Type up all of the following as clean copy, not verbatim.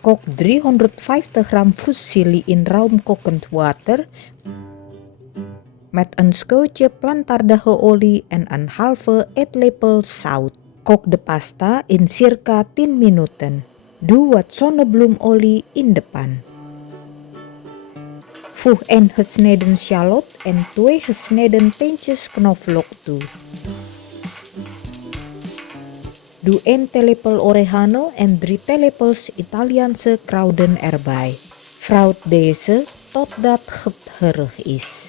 Kook 350 gram fusilli in ruim kokend water met een scheutje plantaardige olie en een halve eetlepel zout. Kook de pasta in circa 10 minuten. Doe wat zonnebloemolie in de pan. Voeg 1 gesneden shallot en 2 gesneden teentjes knoflook toe. Doe 1 theelepel oregano en 3 theelepels Italiaanse kruiden erbij. Fruit deze totdat het gerig is.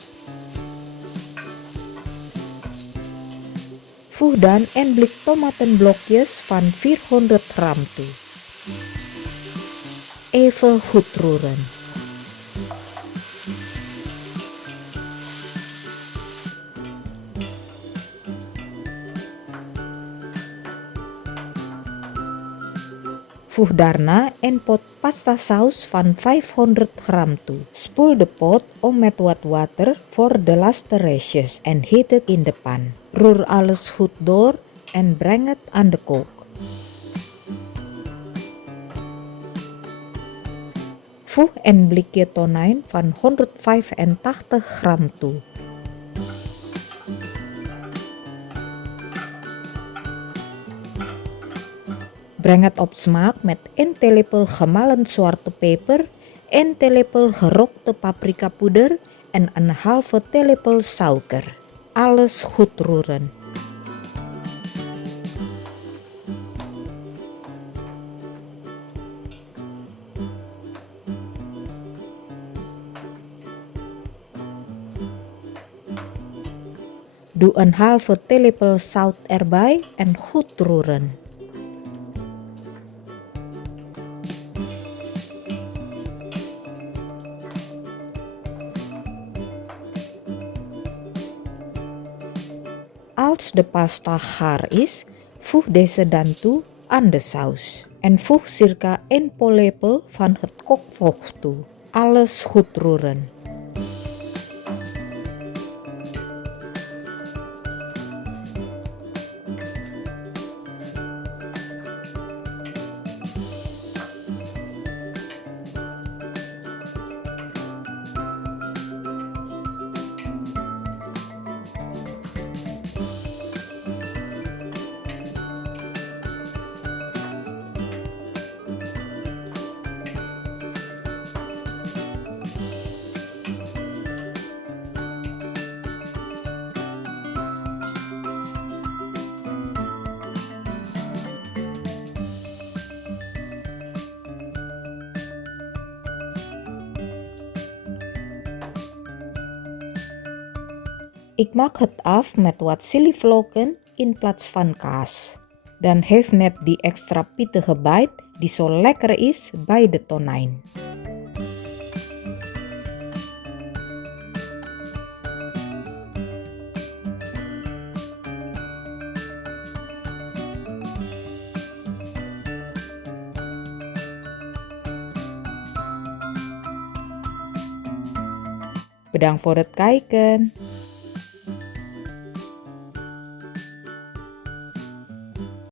Voeg dan een blik tomatenblokjes van 400 gram toe. Even goed roeren. Voeg daarna een pot pasta saus van 500 gram toe. Spoel de pot om met wat water voor de laatste restjes en giet het in de pan. Roer alles goed door en breng het aan de kook. Voeg een blikje tonijn van 185 gram toe. Breng het op smaak met 1 theelepel gemalen zwarte peper, 1 theelepel gerookte paprikapoeder en een halve theelepel suiker. Alles goed roeren. Doe een halve theelepel zout erbij en goed roeren. Als de pasta gaar is, voeg deze dan toe aan de saus. En voeg circa 1 pollepel van het kookvocht toe. Alles goed roeren. Ik maak het af met wat chilivlokken in plaats van kaas. Dan heeft net die extra pittige bite die zo lekker is bij de tonijn. Bedankt voor het kijken.